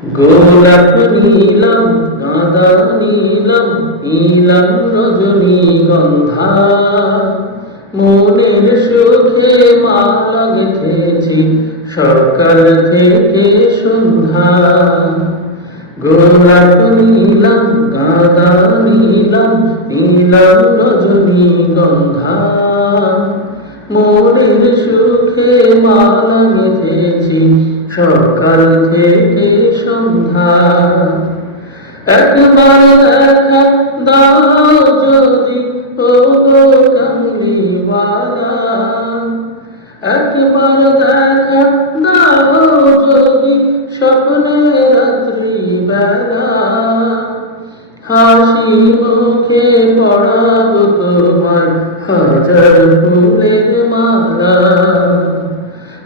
গোলাপ নীলম গাঁদা নীলম নীলম রজনীগন্ধা মনের সুখে মালা গেঁথেছি সকাল থেকে সন্ধ্যা। গোলাপ নীলম গাঁদা নীলম নীলম রজনীগন্ধা মনের সুখে মালা গেঁথেছি সকাল থেকে সন্ধ্যা। একবার দেখা দাও যদি ও গো কামলিওয়ালা, একবার দেখা দাও যদি স্বপ্নে রাত্রি বেলা, হাসি মুখে পড়াবো তোমায় হাজার ফুলের মালা।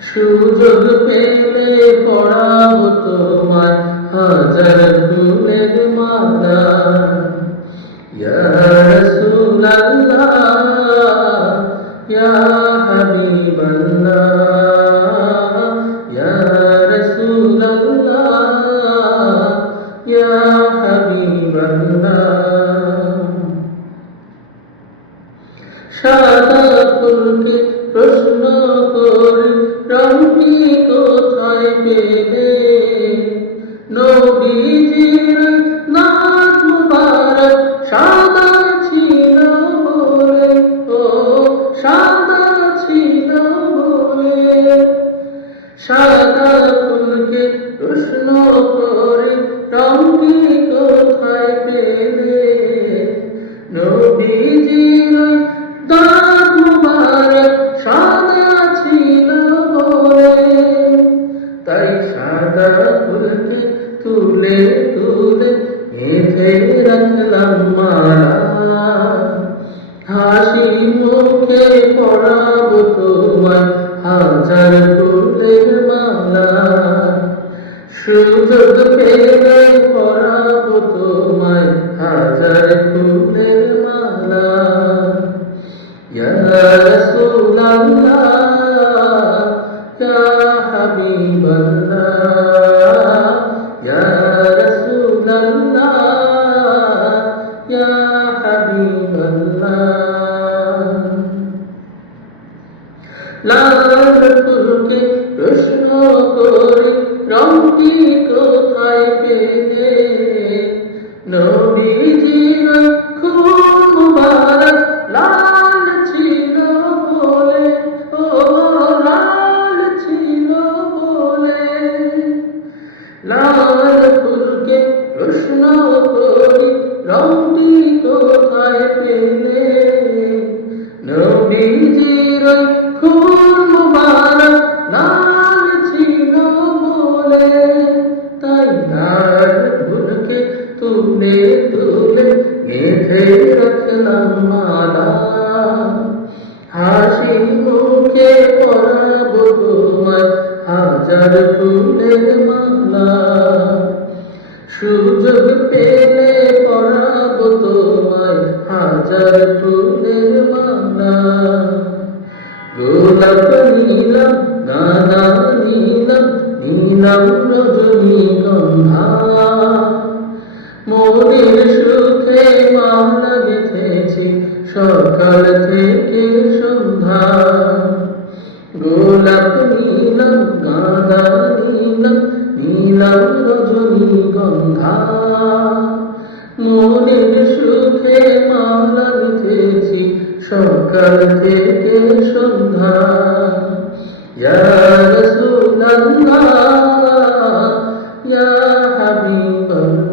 সুযোগ পেলে পড়াবো তোমায় হাজার ফুলের মালা। ইয়া রাসূলুল্লাহ ইয়া হাবিবাল্লাহ ইয়া রাসূলুল্লাহ ইয়া হাবিবাল্লাহ। সাদা ফুলকে প্রশ্ন করে রঙটি কোথায় পেলে, নবীজির নাম মুবারক সাদা ছিল বলে, ও সাদা ছিল বলে। সাদা ফুলকে প্রশ্ন করে রঙটি কোথায় পেলে, নবীজির দাঁত মুবারক সাদা ছিল বলে। তাই সাদা ফুলকে তুলে তুলে গেঁথে রাখলাম মালা। হাসি মুখে পড়াবো তোমায় হাজার ফুলের মালা। সুযোগ পেলে পড়াবো তোমায় হাজার ফুলের মালা। ইয়া রাসূলুল্লাহ ইয়া হাবিবাল্লাহ ইয়া রাসূলুল্লাহ ইয়া হাবিবাল্লাহ। লাল ফুলকে প্রশ্ন করে রঙটি কোথায় পেলে, নবীজির খুন মুবারক লাল ছিল বলে, ও লাল ছিল বলে। লাল ফুলকে প্রশ্ন করি রঙটি কোথায় পেলে, নবীজির খুন মুবারক লাল ছিল বলে। তাই লাল ফুলকে তুলে তুলে গেঁথে রাখলাম মালা। হাসি মুখে পড়াবো তোমায় হাজার ফুলের মালা। সুযোগ পেলে পড়াবো তোমায় হাজার ফুলের মালা। গোলাপ নীলম গাঁদা নীলম নীলম রজনীগন্ধা মনের সুখে মালা গেঁথেছি সকাল থেকে সন্ধ্যা। গোলাপ নীলম গাঁদা নীলম নীলম রজনীগন্ধা মনের সুখে মালা গেঁথেছি সকাল থেকে সন্ধ্যা। ইয়া রাসূলুল্লাহ ইয়া হাবিবাল্লাহ।